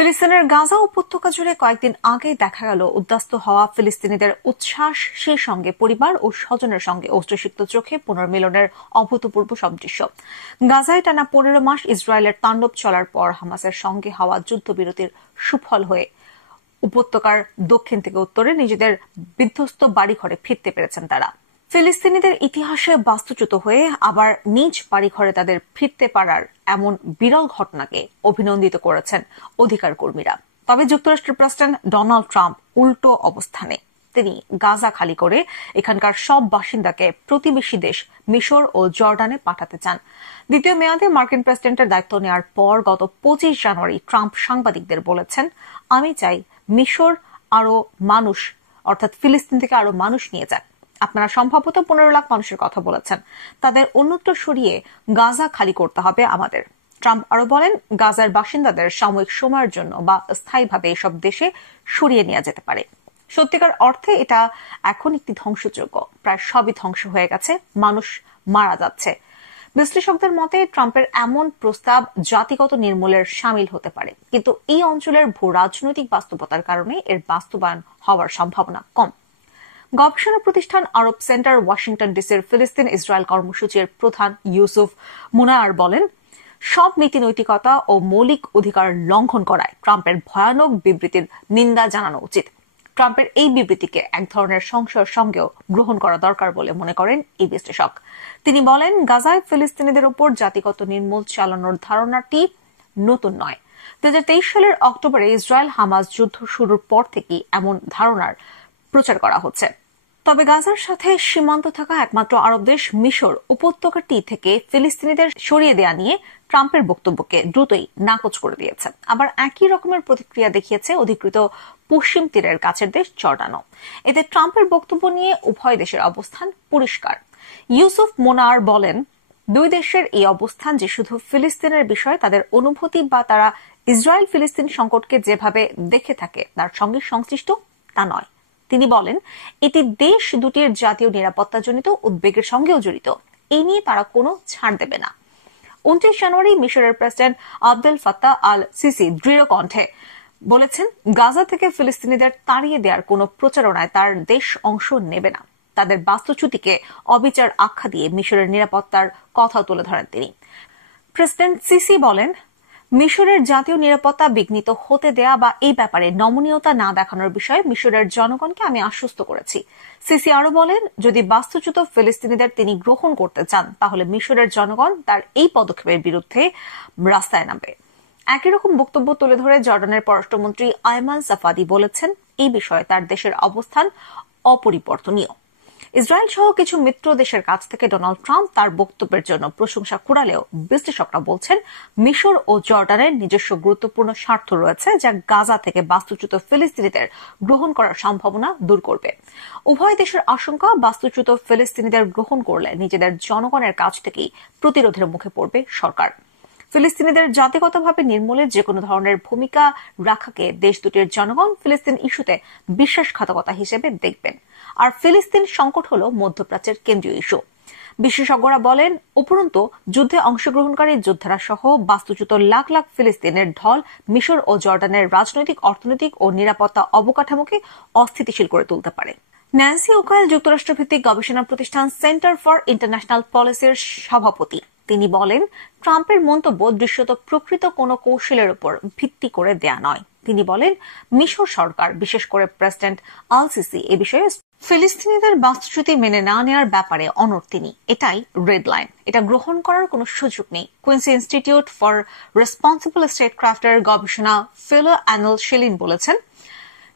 ফিলিস্তিনের গাজা উপত্যকা জুড়ে কয়েকদিন আগে দেখা গেল উদ্বাস্তু হওয়া ফিলিস্তিনিদের উচ্ছ্বাস, সেই সঙ্গে পরিবার ও স্বজনের সঙ্গে অশ্রুসিক্ত চোখে পুনর্মিলনের অভূতপূর্ব সব দৃশ্য। গাজায় টানা 15 মাস ইসরায়েলের তাণ্ডব চলার পর হামাসের সঙ্গে হওয়া যুদ্ধবিরতির সুফল হয়ে উপত্যকার দক্ষিণ থেকে উত্তরে নিজেদের বিধ্বস্ত বাড়িঘরে ফিরতে পেরেছেন তারা। ফিলিস্তিনিদের ইতিহাসে বাস্তুচ্যুত হয়ে আবার নিজ বাড়িঘরে তাদের ফিরতে পারার এমন বিরল ঘটনাকে অভিনন্দিত করেছেন অধিকার কর্মীরা। তবে যুক্তরাষ্ট্রের প্রেসিডেন্ট ডোনাল্ড ট্রাম্প উল্টো অবস্থানে। তিনি গাজা খালি করে এখানকার সব বাসিন্দাকে প্রতিবেশী দেশ মিশর ও জর্ডানে পাঠাতে চান। দ্বিতীয় মেয়াদে মার্কিন প্রেসিডেন্টের দায়িত্ব নেওয়ার পর গত 25 জানুয়ারি ট্রাম্প সাংবাদিকদের বলেছেন, আমি চাই মিশর আরো মানুষ অর্থাৎ ফিলিস্তিন থেকে আরো মানুষ নিয়ে যাক। আপনারা সম্ভবত 15 লাখ মানুষের কথা বলেছেন, তাদের অন্যত্র সরিয়ে গাজা খালি করতে হবে আমাদের। ট্রাম্প আরো বলেন, গাজার বাসিন্দাদের সাময়িক সময়ের জন্য বা স্থায়ীভাবে এসব দেশে সরিয়ে নেওয়া যেতে পারে। সত্যিকার অর্থে এটা এখন একটি ধ্বংসযোগ্য, প্রায় সবই ধ্বংস হয়ে গেছে, মানুষ মারা যাচ্ছে। বিশ্লেষকদের মতে ট্রাম্পের এমন প্রস্তাব জাতিগত নির্মূলের শামিল হতে পারে, কিন্তু এই অঞ্চলের ভূ রাজনৈতিক বাস্তবতার কারণে এর বাস্তবায়ন হওয়ার সম্ভাবনা কম। গবেষণা প্রতিষ্ঠান আরব সেন্টার ওয়াশিংটন ডিসির ফিলিস্তিন ইসরায়েল কর্মসূচির প্রধান ইউসুফ মুনায়ার বলেন, সব নীতিনৈতিকতা ও মৌলিক অধিকার লঙ্ঘন করায় ট্রাম্পের ভয়ানক বিবৃতির নিন্দা জানানো উচিত। ট্রাম্পের এই বিবৃতিকে এক ধরনের সংশয়ের সঙ্গেও গ্রহণ করা দরকার বলে মনে করেন এই বিশ্লেষক। তিনি বলেন, গাজায় ফিলিস্তিনিদের উপর জাতিগত নির্মূল চালানোর ধারণাটি নতুন নয়। 2023 সালের অক্টোবরে ইসরায়েল হামাস যুদ্ধ শুরুর পর থেকেই এমন ধারণার প্রচার করা হচ্ছে। তবে গাজার সাথে সীমান্ত থাকা একমাত্র আরব দেশ মিশর উপত্যকাটি থেকে ফিলিস্তিনিদের সরিয়ে দেয়া নিয়ে ট্রাম্পের বক্তব্যকে দ্রুতই নাকচ করে দিয়েছে। আবার একই রকমের প্রতিক্রিয়া দেখিয়েছে অধিকৃত পশ্চিম তীরের কাছের দেশ জর্ডানও। এতে ট্রাম্পের বক্তব্য নিয়ে উভয় দেশের অবস্থান পরিষ্কার। ইউসুফ মোনার বলেন, দুই দেশের এই অবস্থান যে শুধু ফিলিস্তিনের বিষয়ে তাদের অনুভূতি বা তারা ইসরায়েল ফিলিস্তিন সংকটকে যেভাবে দেখে থাকে তার সঙ্গে সংশ্লিষ্ট তা নয়। তিনি বলেন, এটি দেশ দুটির জাতীয় নিরাপত্তাজনিত উদ্বেগের সঙ্গেও জড়িত। এই নিয়ে তারা কোনো ছাড় দেবে না। 29 জানুয়ারি মিশরের president Abdel Fattah al CC দৃঢ় কণ্ঠে বলেছেন, গাজা থেকে ফিলিস্তিনিদের তাড়িয়ে দেওয়ার কোনো প্রচারণায় তার দেশ অংশ নেবে না। তাদের বাস্তুচ্যুতিকে অবিচার আখ্যা দিয়ে মিশরের নিরাপত্তার কথা তুলে ধরেন তিনি। প্রেসিডেন্ট সিসি বলেন, মিশরের জাতীয় নিরাপত্তা বিঘ্নিত হতে দেয়া বা এই ব্যাপারে নমনীয়তা না দেখানোর বিষয়ে মিশরের জনগণকে আমি আশ্বস্ত করেছি। সিসি আরো বলেন, যদি বাস্তুচ্যুত ফিলিস্তিনিদের তিনি গ্রহণ করতে চান তাহলে মিশরের জনগণ তার এই পদক্ষেপের বিরুদ্ধে রাস্তায় নামবে। একই রকম বক্তব্য তুলে ধরে জর্ডানের পররাষ্ট্রমন্ত্রী আয়মান সাফাদি বলেছেন, এই বিষয়ে তার দেশের অবস্থান অপরিবর্তনীয়। ইসরায়েল সহ কিছু মিত্র দেশের কাছ থেকে ডোনাল্ড ট্রাম্প তার বক্তব্যের জন্য প্রশংসা কুড়ালেও বিশ্লেষকরা বলছেন, মিশর ও জর্ডানের নিজস্ব গুরুত্বপূর্ণ স্বার্থ রয়েছে যা গাজা থেকে বাস্তুচ্যুত ফিলিস্তিনিদের গ্রহণ করার সম্ভাবনা দূর করবে। উভয় দেশের আশঙ্কা, বাস্তুচ্যুত ফিলিস্তিনিদের গ্রহণ করলে নিজেদের জনগণের কাছ থেকেই প্রতিরোধের মুখে পড়বে সরকার। ফিলিস্তিনিদের জাতিগতভাবে নির্মূলে যেকোনো ধরনের ভূমিকা রাখাকে দেশ দুটির জনগণ ফিলিস্তিন ইস্যুতে বিশ্বাসঘাতকতা হিসেবে দেখবেন। আর ফিলিস্তিন সংকট হল মধ্যপ্রাচ্যের কেন্দ্রীয় ইস্যু। বিশেষজ্ঞরা বলেন, উপরন্তু যুদ্ধে অংশগ্রহণকারী যোদ্ধারা সহ বাস্তুচ্যুত লাখ লাখ ফিলিস্তিনের ঢল মিশর ও জর্ডানের রাজনৈতিক, অর্থনৈতিক ও নিরাপত্তা অবকাঠামোকে অস্থিতিশীল করে তুলতে পারে। ন্যান্সি ওকাইল যুক্তরাষ্ট্রভিত্তিক গবেষণা প্রতিষ্ঠান সেন্টার ফর ইন্টারন্যাশনাল পলিসির সভাপতি। তিনি বলেন, ট্রাম্পের মন্তব্য দৃশ্যত প্রকৃত কোনো কৌশলের উপর ভিত্তি করে দেয়া নয়। তিনি বলেন, মিশর সরকার, বিশেষ করে প্রেসিডেন্ট আল সিসি এ বিষয়ে ফিলিস্তিনিদের বাস্তুচ্যুতি মেনে না নেওয়ার ব্যাপারে অনড় তিনি। এটাই রেড লাইন, এটা গ্রহণ করার কোনো সুযোগ নেই। কুইন্সি ইনস্টিটিউট ফর রেসপন্সিবল স্টেটক্রাফটের গবেষণা ফেলো অ্যানেল শেলিন বলেছেন,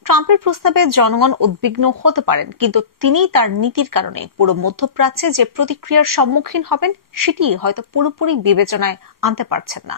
ট্রাম্পের প্রস্তাবে জনগণ উদ্বিগ্ন হতে পারেন, কিন্তু তিনি তার নীতির কারণে পুরো মধ্যপ্রাচ্যে যে প্রতিক্রিয়ার সম্মুখীন হবেন সেটি হয়তো পুরোপুরি বিবেচনায় আনতে পারছেন না।